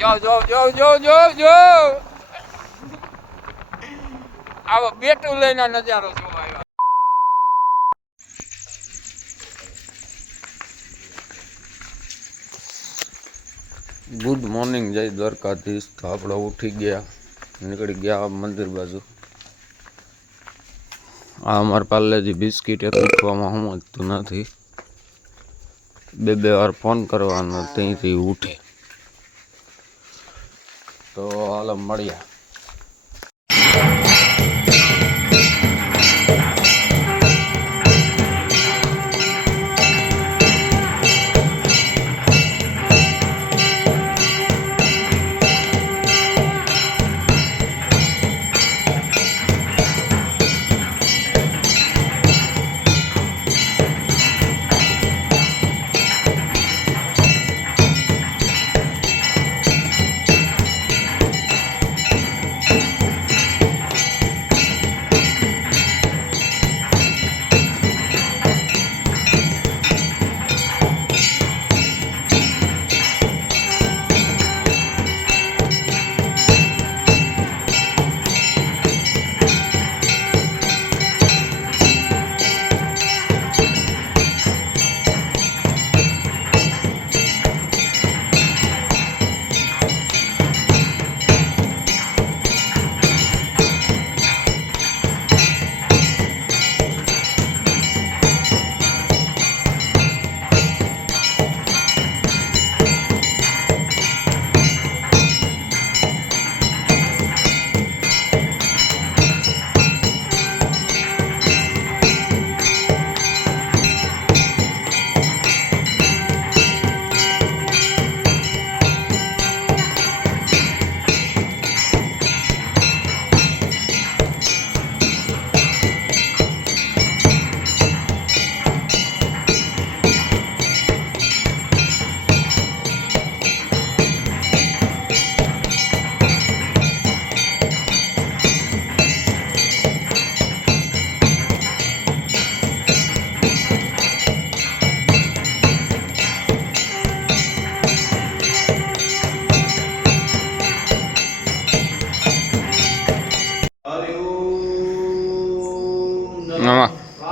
જો આવો બેટું લઈને નજારો જોવા આવ્યા. ગુડ મોર્નિંગ, જય દ્વારકાધીશ. તો આપણે ઉઠી ગયા, નીકળી ગયા મંદિર બાજુ. આ અમારે પાર્લેજી બિસ્કીટ એક ઉઠવામાં સમજતું નથી. બે વાર ફોન કરવાનો ત્યાંથી ઉઠે. તો હાલ મળ્યા.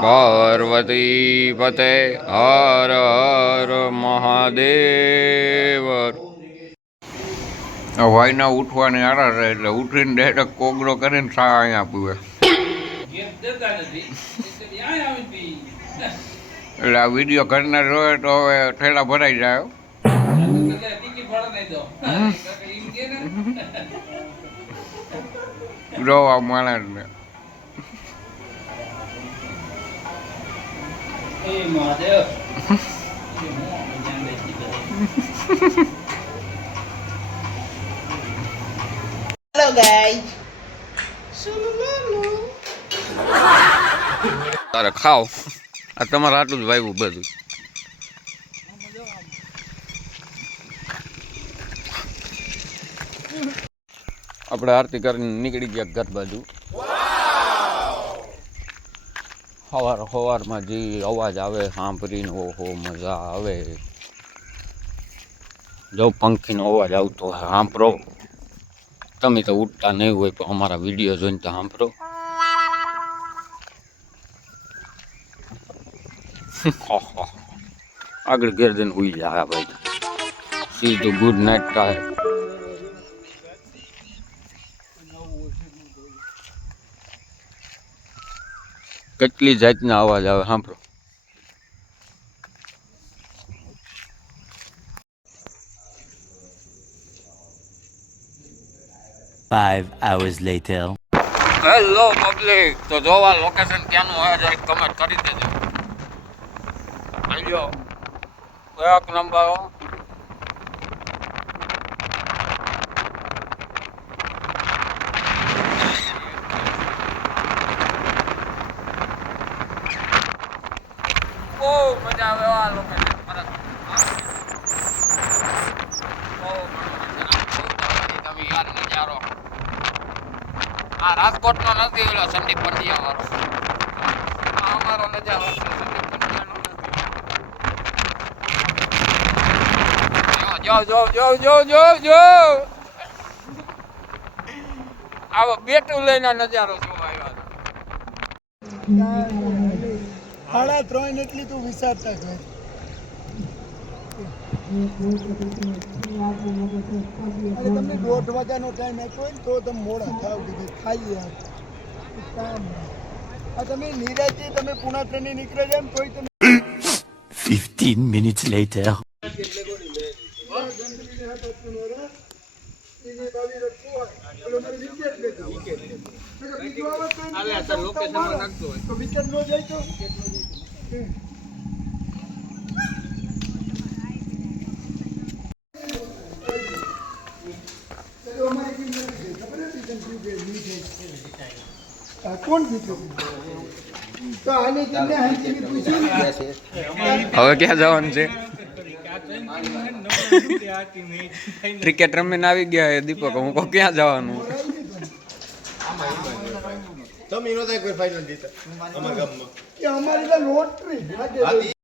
પાર્વતી પતે હર હર મહાદેવ. વાયના ઉઠવાની આરા રહે એટલે ઉઠીને ડાયરેક્ટ કોગળો કરીને સા અહીંયા પીવે. એટલે આ વિડીયો ઘરના જોવે તો હવે ઠેલા ભરાઈ જાય. જોવા માણસને Hello guys. તારે ખાઓ. આ તમારે આટલું જ વાવ્યું બધું. આપણે આરતી કરીને નીકળી ગયા ઘર બાજુ. સવારમાં જે અવાજ આવે સાંભળીને ઓહો મજા આવે. જો પંખીનો અવાજ આવતો હોય સાંભળો. તમે તો ઉઠતા નહીં હોય પણ અમારા વિડીયો જોઈને તો સાંભળો. આગળ ઘેર જઈને ઉઈ જાય ભાઈ. સીધું ગુડ નાઇટ થાય. કેટલી જાતના અવાજ આવે સાંભળો. 5 hours later. Hello public. તો જોવા લોકેશન ક્યાંનું હોય જરીક કમેન્ટ કરી દેજો. આજો એક નંબર. બહુ મજા આવે આ લોકેશન. તમે યાર નજારો આ રાજકોટનો નથી, ઓલો સંદીપ પંડ્યા વાળો. આ અમારો નજારો છે સંદીપ પંડ્યાનો નથી. જો જો જો જો જો જો આવો બેટું લઈને નજારો જોવા આવ્યા હતા. 3:30 એટલી તું વિચારતા કર. અરે તમને 1:30 વાગ્યાનો ટાઈમ આપ્યો હોય ને તો તમે મોડા થાવ કે ભાઈ ખાઈ યાર કામ નહીં. આ તમે નિરાજે તમે પુણા ટ્રેને નીકળે જાય ને તોય તમે 15 minutes later. કોણ જીત્યું તો આને તમને હાઈથી પૂછ્યું ને હવે ક્યાં જવાનું છે? ક્રિકેટ રમીને આવી ગયા દીપક. હું કહું ક્યાં જવાનું? તમે એનો ફાઇનલ જીતા અમારા ગામમાં. અમારી લોટરી